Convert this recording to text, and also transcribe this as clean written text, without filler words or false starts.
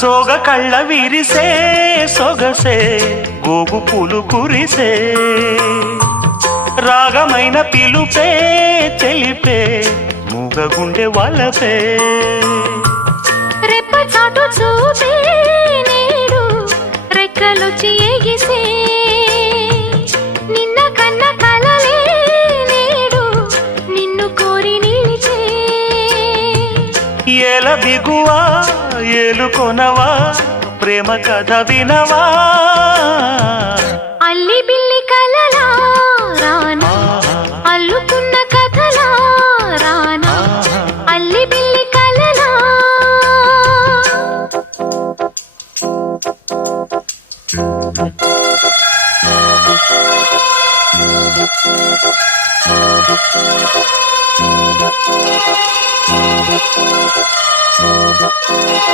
సోగ కళ్ళ విరిసే సొగసే గోగు పూలు కురిసే రాగమైన పిలుపే తెలిపే మూగ గుండె వలపే రెప్ప చాటు చూపే నేడు రెక్కలొచ్చి ఎగిసే నిన్న కన్న కలలే నేడు నిన్ను కోరి నిలిచే ఏల బిగువా ఏలుకొనవా ప్రేమ కథ వినవా అల్లి బిల్లి కలలా రానా అల్లుకున్న కథలా రానా అల్లి బిల్లి కలలా